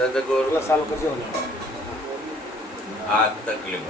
સદગુરુ એટલે ચાલુ કરજો ને. આ તકલીફ.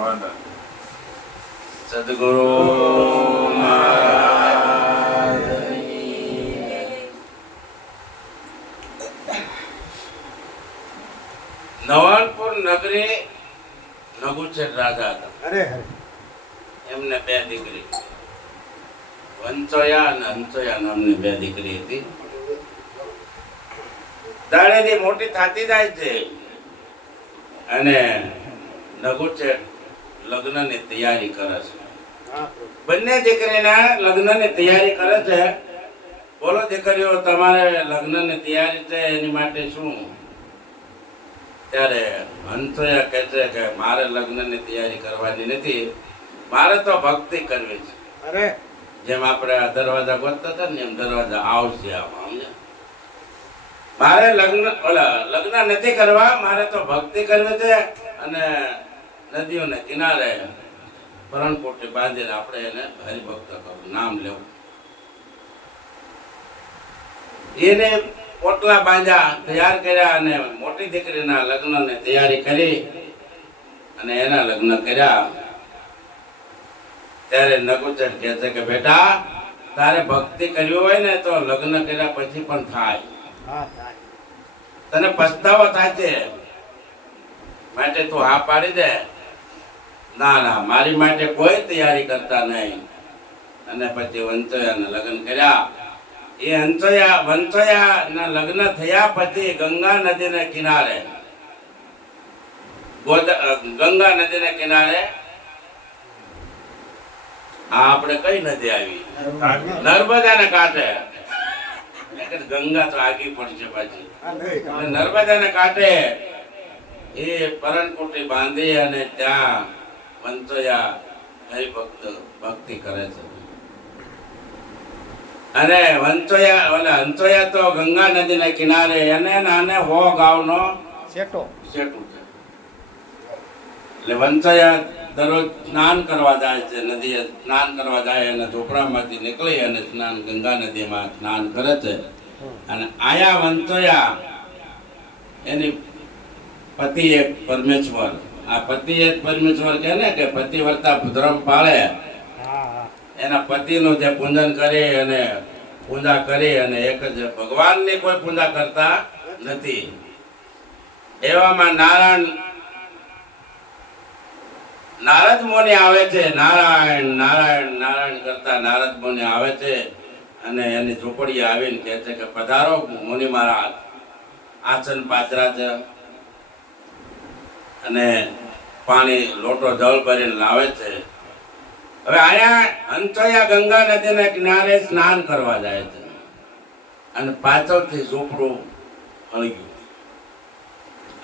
વાંધો સદગુરુ નવાણપુર નગરી નગુચર રાજા હતા. અરે એમને બે દીકરી. વંચોયા અને હંચોયા નામની બે દીકરી હતી. દાડેથી મોટી થતી જાય છે અને નગુચેર લગ્નની તૈયારી કરે છે. બંને દીકરીના લગ્નની તૈયારી કરે છે. બોલો દીકરીઓ તમારે લગ્નની તૈયારી છે એની માટે શું? ત્યારે હંસયા કહે છે કે મારે લગ્નની તૈયારી કરવાની નથી. મારે તો ભક્તિ કરવી છે. અરે. જેમ આપણે આ દરવાજા ગોતતા હતા ને એમ દરવાજા આવશે આમાં સમજ્યા? મારે લગ્ન, ઓલા, લગ્ન નથી કરવા, મારે તો ભક્તિ કરવી છે અને નદીઓને કિનારે પરણકોટી બાંધીને આપણે એને હરિભક્ત કરવું, નામ લેવું. એને પોટલા બાંધ્યા, તૈયાર કર્યા અને મોટી દીકરીના લગ્નની તૈયારી કરી અને એના લગ્ન કર્યા. ત્યારે નગુચર કહે છે કે, બેટા, તારે ભક્તિ કરવી હોય ને તો લગ્ન કર્યા પછી પણ થાય. તને પસ્તાવો છે. માટે તું હા પાડી દે. ના ના મારી માટે કોઈ તૈયારી કરતા નહીં. અને પછી વંચોયાને લગ્ન કર્યા. એ હંસોયા વંચોયા લગ્ન થયા પછી ગંગા નદીના કિનારે. ગંગા નદીના કિનારે. આ આપણે કઈ નદી આવી? નર્મદાના કાંઠે. નકર ગંગા તો આગી પડશે પાછી હા નર્મદાના કાંઠે એ પરણકુટી બાંધી અને ત્યાં વંચોયા હરિભક્ત ભક્તિ કરે છે. અને વંચોયા ઓલા હંચોયા તો ગંગા નદીના કિનારે એને નાને હો ગાવનો શેટો સેટું છે. એટલે વંચોયા દરરોજ સ્નાન કરવા જાય છે નદીએ સ્નાન કરવા જાય અને ઝોપડામાંથી નીકળી અને સ્નાન ગંગા નદીમાં સ્નાન કરે છે. અને આયા વંતોયા એની પતિ એક પરમેશ્વર. આ પતિ એક પરમેશ્વર કહે ને કે પતિવર્તા ધર્મ પાળે. એના પતિનું જે પૂજન કરી અને પૂજા કરી અને એક જ ભગવાનની કોઈ પૂજા કરતા નથી. એવામાં નારાયણ, નારદ મુનિ આવે છે. નારાયણ નારાયણ નારાયણ કરતા નારદ મુનિ આવે છે. અને એની ઝૂંપડી આવીને કહે છે કે, પધારો, મુનિ મહારાજ. આસન પાથરા છે. અને પાણી લોટો જળ ભરીને લાવે છે. હવે આયા અંતયા ગંગા નદીના કિનારે સ્નાન કરવા જાય છે. અને પાછળથી ઝૂંપડું હળગ્યું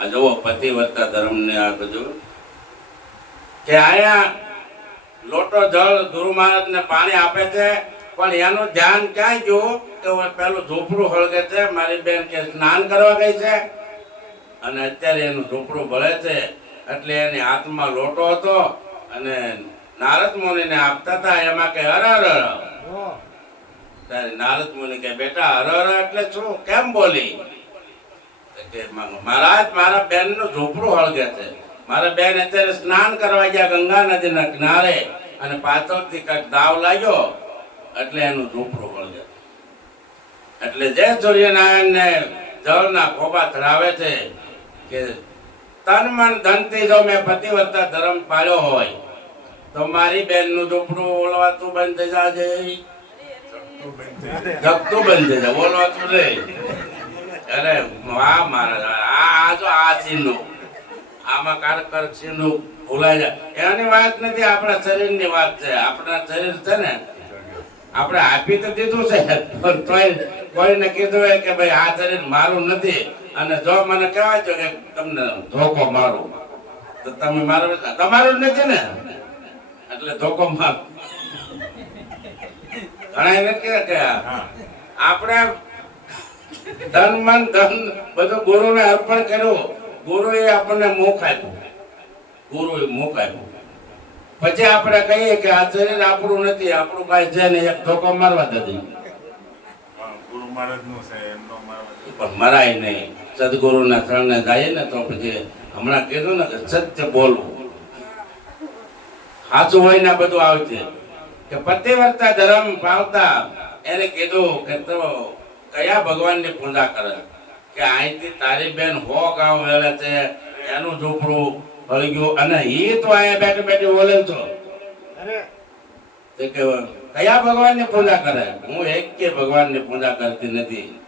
આ જુઓ પતિવર્તા ધર્મને આ બધું. કે આયા લોટો જળ ગુરુ મહારાજને પાણી આપે છે. પણ એનું ધ્યાન ક્યાં ગયું કે હું પેલું ઝૂંપડું હળગે છે મારી બેન કે સ્નાન કરવા ગઈ છે. અને અત્યારે એનું ઝૂંપડું ભળે છે એટલે એની હાથમાં લોટો હતો અને નારદ મુનિને આપતા હતા એમાં કે હર. ઓ ત્યારે નારદ મુનિ કે બેટા હર હર એટલે શું? કેમ બોલી? મહારાજ મારા બેનનું ઝૂંપડું હળગે છે. મારા બેન અત્યારે સ્નાન કરવા ગયા ગંગા નદીના કિનારે અને પાછળથી કંઈક દાવ લાગ્યો. એટલે એનું ઝૂંપડું વળગે એટલે જે સૂર્યનારાયણને જળના ખોબા ધરાવે છે કે તન મન ધનથી જો મેં પતિવત્તા ધર્મ પાળ્યો હોય, તો મારી બેનનું ઝૂંપડું ઓળવાતું બંધ થઈ જાજે. જગતું બંધ થઈ જાય ઓળવાતું નહીં અરે વાહ મારા આ જો આ સીનું આમાં કારકર કારક સીનું ભૂલાઈ જાય. એની વાત નથી, આપણા શરીરની વાત છે. આપણા શરીર છે ને આપણે આપી તો દીધું છે પણ તોય કોઈને કીધું હોય કે ભાઈ આ શરીર મારું નથી. અને જો મને કહેવાય છે કે તમને ધોકો મારું. તો તમે મારો તમારું જ નથી ને? એટલે ધોકો માર. ઘણા એને કે કે આપણે ધન મન ધન બધું ગુરુને અર્પણ કર્યું. ગુરુએ આપણને મોખ આપ્યું. ગુરુએ મોખ આપ્યું. પછી આપણે કહીએ કે આ શરીર આપણું નથી આપણું કાંઈ છે ને એક ધોકો મારવા દે નું મરાય નહીં. સદગુરુના શરણે જાય ને તો પછી હમણાં કીધું ને કે સત્ય બોલવું. સાચું હોય ને બધું આવશે કે પતિવર્તા ધર્મ પામતા એને કીધું કે તો કયા ભગવાનની પૂજા કરે? કે અહીંથી તારી બેન હો ગામ વેલે છે એનું ઝૂંપડું વળી ગયો અને એ તો અહીંયા બેઠે બેઠે બોલે છો. અરે. તે કે કયા ભગવાનની પૂજા કરે? હું એક કે ભગવાનની પૂજા કરતી નથી.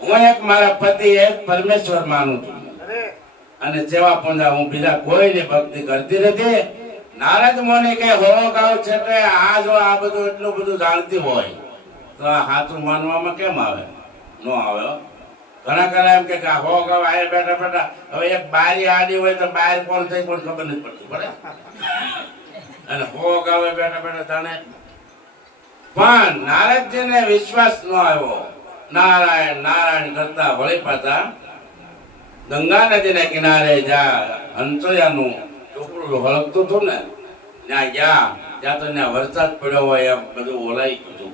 હું એક મારા પતિ એક પરમેશ્વર માનું છું. અને જેવા પૂજા હું બીજા કોઈની ભક્તિ કરતી નથી નારદ મુનિ કે હોળો ગાવ છે કે આ જો આ બધું એટલું બધું જાણતી હોય તો આ સાચું માનવામાં કેમ આવે? નો આવે. હો. ઘણા ઘણા એમ કે હો ગાવ આયા બેઠા બેઠા. હવે એક બારી આડી હોય તો બહાર કોણ થઈ પણ ખબર નથી પડતી, બરાબર? અને હો ગાવે બેઠા બેઠા જાણે પણ નારદજીને વિશ્વાસ ન આવ્યો. નારાયણ નારાયણ કરતા વળી પાછા ગંગા નદીના કિનારે જ્યાં હંસોયાનું છોકરું હળગતું હતું ને, ત્યાં ગયા. ત્યાં તો ત્યાં વરસાદ પડ્યો હોય એમ બધું ઓલાઈ ગયું.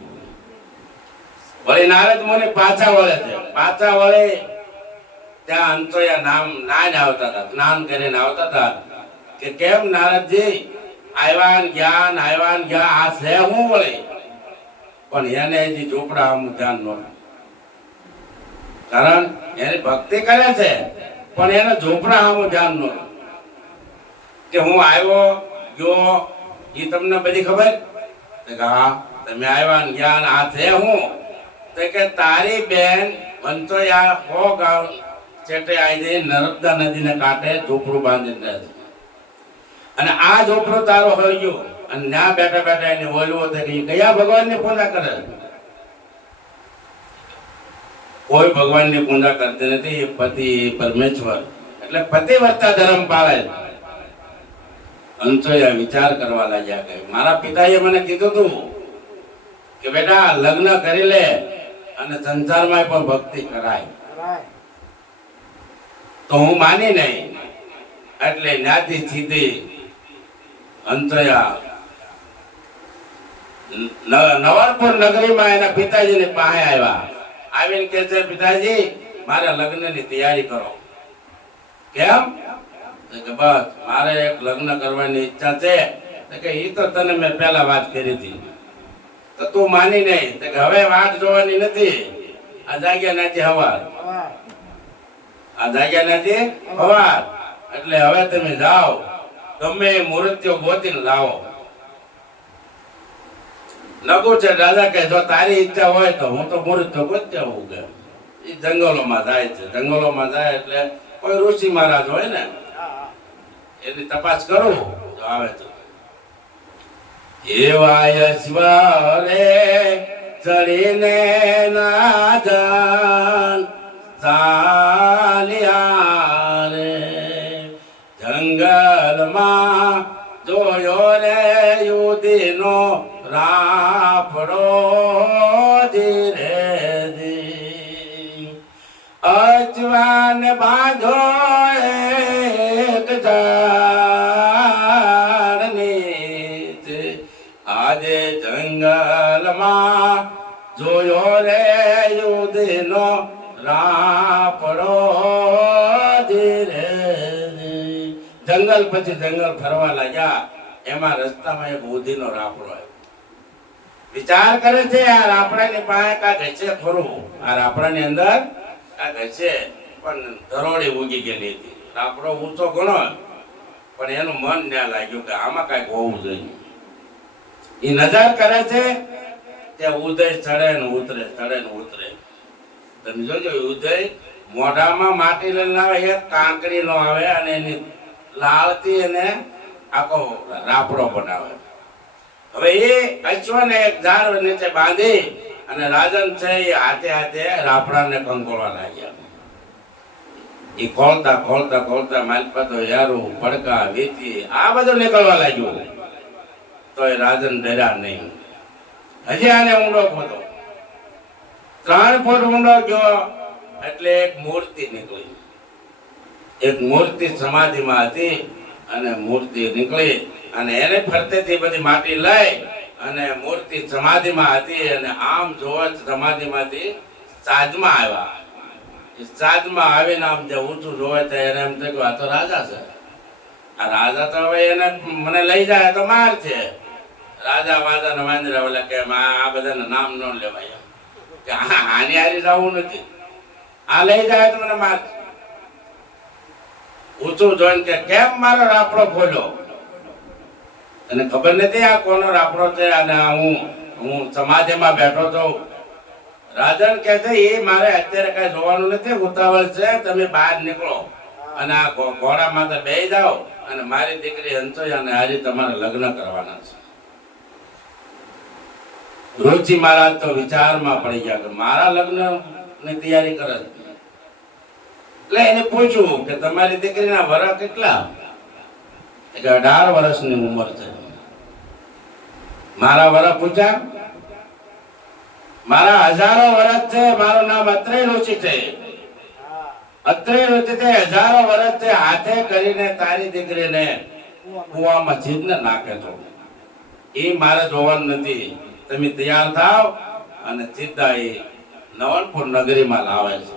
વળી નારદ મુનિ પાછા વળે છે. પાછા વળે ત્યાં અંતોયા નામ નાજ આવતા હતા. સ્નાન કરીને આવતા હતા કે કેમ નારદજી? આવ્યા ને ગયા ને આવ્યા ને ગયા આ છે હું વળે. પણ એને હજી ઝોપડા આમ ધ્યાન ન કારણ એની ભક્તિ કરે છે, પણ એને ઝોપડા આમ ધ્યાન ન કે હું આવ્યો, ગયો એ તમને બધી ખબર? કે હા, તમે આવ્યા ને ગયા આ છે હું. તો કે તારી બેન વંતોયા હો ગાવ છેટે આવી નર્મદા નદીને કાંઠે ઝોપડું રહે છે. અને આ ઝોપડો તારો હળગ્યો અને ના બેઠા બેઠા એને ઓલવો થઈ કયા ભગવાનની પૂજા કરે? કોઈ ભગવાનની પૂજા કરતી નથી. પતિ પરમેશ્વર. એટલે પતિવર્તા ધર્મ પાળે અંતોયા વિચાર કરવા લાગ્યા કે મારા પિતાએ મને કીધું હતું કે બેટા લગ્ન કરી લે. અને સંસારમાં પણ ભક્તિ કરાય. તો હું માની નહીં એટલે જ્ઞાતિ સીધી અંતયા નવરપુર નગરીમાં એના પિતાજીને પાસે આવ્યા. આવીને કહે છે પિતાજી મારે લગ્નની તૈયારી કરો. કેમ? કે બસ મારે એક લગ્ન કરવાની ઈચ્છા છે. કે એ તો તને મેં પહેલા વાત કરી હતી. તો તું માની નહીં હવે વાત જોવાની નથી. આ જાગ્યા નથી હવા હવા આ જાગ્યા નથી અવાર એટલે હવે તમે જાઓ. ગમે એ મૂર્તિઓ ગોતીને લાવો. નગુ છે દાદા કે જો તારી ઈચ્છા હોય તો હું તો મૂર્તિઓ ગોતી આવું કે. એ જંગલોમાં જાય છે. જંગલોમાં જાય એટલે કોઈ ઋષિ મહારાજ હોય ને હા હા. એની તપાસ કરું તો આવે તો એવાય શિવરે ચડીને ના જાન. ચાલ્યા રે, જંગલમાં જોયો રે યુદીનો રાફડો ધીરે ધી અજવાન બાંધો જોયો રે યુદનો રાપડો ધીરે જંગલ પછી જંગલ ફરવા લાગ્યા. એમાં રસ્તામાં એક ઉધીનો રાપડો આવ્યો. વિચાર કરે છે, આ રાપડાની પાસે કાંઈક હશે ખરું. આ રાપડાની અંદર કાંઈક હશે, પણ ધરોડી ઉગી ગયેલી હતી. રાપડો ઊંચો ઘણો પણ એનું મન ત્યાં લાગ્યું કે આમાં કાંઈક હોવું જોઈએ. એ નજર કરે છે તે ઉદય ચડે ને ઉતરે ચડે ને ઉતરે. તમે જોજો ઉદય મોઢામાં માટી લઈને આવે એક કાંકરી નો આવે અને એની લાળથી એને આખો રાપડો બનાવે. હવે એ અશ્વને એક ઝાડ નીચે બાંધી અને રાજન છે એ હાથે હાથે રાપડાને કંકોળવા લાગ્યા. એ ખોલતા ખોલતા ખોલતા માલપા તો યારું પડકા વેતી આ બધું નીકળવા લાગ્યું. તો એ રાજન ડર્યા નહીં. હજી ઊંડો ખોદો. ત્રણ ફૂટ ઊંડો ગયો એટલે એક મૂર્તિ નીકળી. એક મૂર્તિ સમાધિમાં હતી અને મૂર્તિ નીકળી અને એને ફરતેથી બધી માટી લઈ અને મૂર્તિ સમાધિમાં હતી અને આમ જોવા સમાધિમાંથી સાજમાં આવ્યા. સાજમાં આવીને આમ જે ઊંચું જોવે તો એને એમ થયું આ તો રાજા છે. આ રાજા તો હવે એને મને લઈ જાય તો માર છે. રાજા વાજા ને વાંદરા ઓલા કે આ બધાના નામ ન લેવાય. કે આ આની હારી જવું નથી. આ લઈ જાય તો મને માર. ઊંચું જોઈને કે, કેમ મારો રાપડો ખોલ્યો? અને ખબર નથી આ કોનો રાપડો છે? અને હું હું સમાજમાં બેઠો છું. રાજન કહે છે, એ મારે અત્યારે કઈ જોવાનું નથી, ઉતાવળ છે, તમે બહાર નીકળો. અને આ ઘોડામાં તો બેસી જાઓ અને મારી દીકરી હંસોયાને હારી તમારે લગ્ન કરવાના છે. રુચિ મહારાજ તો વિચારમાં પડી ગયા કે મારા લગ્નની તૈયારી કરે એટલે એને પૂછ્યું કે તમારી દીકરીના વરા કેટલા? કે અઢાર વર્ષની ઉંમર છે. મારા વરા પૂછ્યા? મારા હજારો વર્ષ છે, મારું નામ અત્રેય રુચિ છે હા અત્રેય રુચિ છે હજારો વર્ષ છે, હાથે કરીને તારી દીકરીને. કુવામાં જીભને નાખે તો એ મારે જોવાનું નથી. તમે તૈયાર થાવ અને સીધા એ નવનપુર નગરીમાં લાવે છે.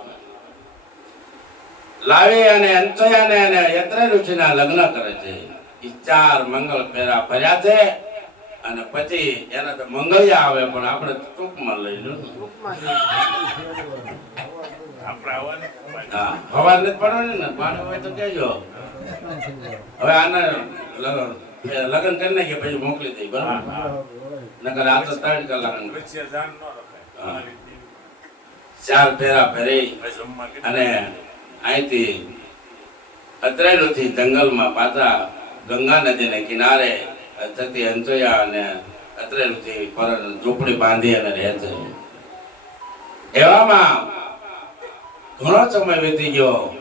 લાવી અને અંચયાને અને યત્રે ઋષિના લગ્ન કરે છે. એ ચાર મંગળ ફેરા ફર્યા છે અને પછી એને તો મંગળિયા આવે પણ આપણે ટૂંકમાં લઈ લો. ટૂંકમાં જ. હા હવાર નથી પડવાની ને? પાણી હોય તો કહેજો. હવે આને લગન લગન કરી નાખીએ પછી મોકલી દઈ બરાબર? નકર આ તો ત્રણ કલાક ચાર ફેરા ફેરી અને અહીંથી અત્રેલુથી જંગલમાં પાછા ગંગા નદીને કિનારે થતી અંચોયા અને અત્રેલુથી પર ઝૂંપડી બાંધી અને રહે છે. એવામાં ઘણો સમય વીતી ગયો.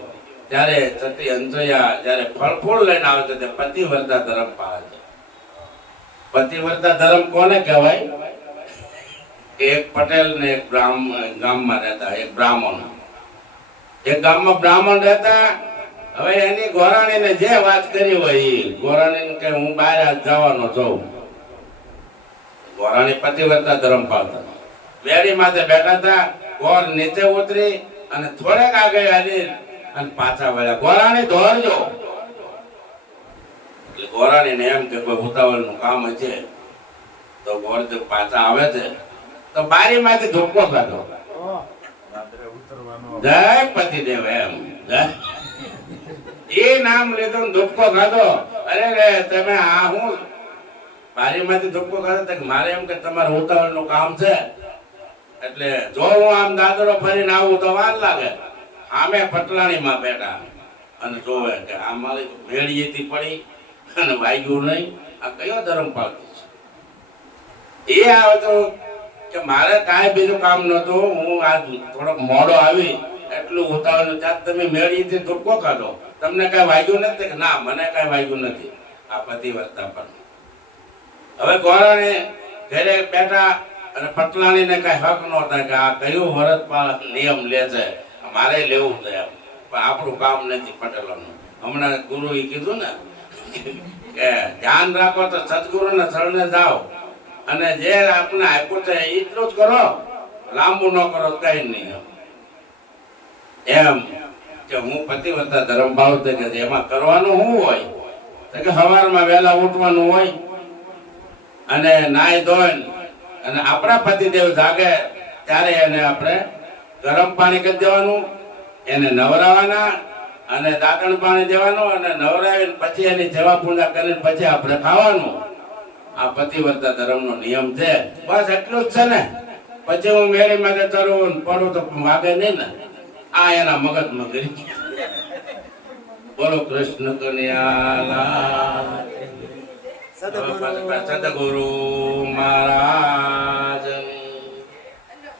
ત્યારે થતી અંજયા જ્યારે ફળ ફૂળ લઈને આવે છે, તે પતિવ્રતા ધર્મ પાળે છે. પતિવ્રતા ધર્મ કોને કહેવાય? એક પટેલ ને એક બ્રાહ્મણ ગામમાં રહેતા, એક બ્રાહ્મણ. એક ગામમાં બ્રાહ્મણ રહેતા, હવે એની ગોરાણીને જે વાત કરી હોય એ ગોરાણીને કે હું બહાર જવાનો છું. ગોરાણી પતિવ્રતા ધર્મ પાળતા. વેડી માથે બેઠા હતા, ગોર નીચે ઉતરી અને થોડેક આગળ આવી અને પાછા વળ્યા. ગોરાને દોરજો એટલે ગોરાને એમ કે કોઈ ઉતાવળનું કામ છે તો ગોર પાછા આવે છે તો બારીમાંથી ધોકો કાઢો. જય પતિદેવ એમ. એ નામ લીધો ધોકો ખાધો અરે રે તમે આ હું? બારીમાંથી ધુપકો ખાધો તો મારે એમ કે તમારે ઉતાવળનું કામ છે. એટલે જો હું આમ દાદરો ફરીને આવું તો વાર લાગે. આમે પટલાણીમાં બેઠા અને જોવે કે આ મારી ભેળીએથી પડી અને વાગ્યું નહીં. આ કયો ધર્મ પાળતું છે? એ આવે તો કે મારે કાંઈ બીજું કામ નહોતું. હું આજ થોડોક મોડો આવી, એટલું ઉતાવળ ત્યાં તમે મેળીથી ધુપકો કાઢો તમને કાંઈ વાગ્યું નથી કે ના, મને કાંઈ વાગ્યું નથી. આ પતિવ્રતા પર. હવે ગોરાણે ઘરે બેઠા અને પટલાણીને કાંઈ હક નહોતા કે આ કયું વરત પાળ નિયમ લે છે. મારે લેવું છે એમ. પણ આપણું કામ નથી પટેલોનું. હમણાં ગુરુએ કીધું ને કે ધ્યાન રાખો તો સદગુરુના શરણે જાઓ. અને જે આપણે આપ્યું છે એટલું જ કરો. લાંબુ ન કરો, કઈ નહીં એમ. કે હું પતિવતા ધર્મ ભાવ કે એમાં કરવાનું શું હોય. તો કે સવારમાં વહેલા ઉઠવાનું હોય. અને નાય ધોઈને અને આપણા પતિદેવ જાગે, ત્યારે એને આપણે ગરમ પાણી કરી દેવાનું એને નવરાવાના અને દાંતણ પાણી દેવાનું અને નવરાવીને પછી એની સેવા પૂજા કરીને પછી આપણે ખાવાનું. આ પતિવર્તા ધર્મનો નિયમ છે. બસ એટલું જ છે ને. પછી હું મેળી માટે તરું ને પડું તો વાગે નહીં ને. આ એના મગજમાં કરી બોલો કૃષ્ણ કન્યા સદગુરુ મહારાજ.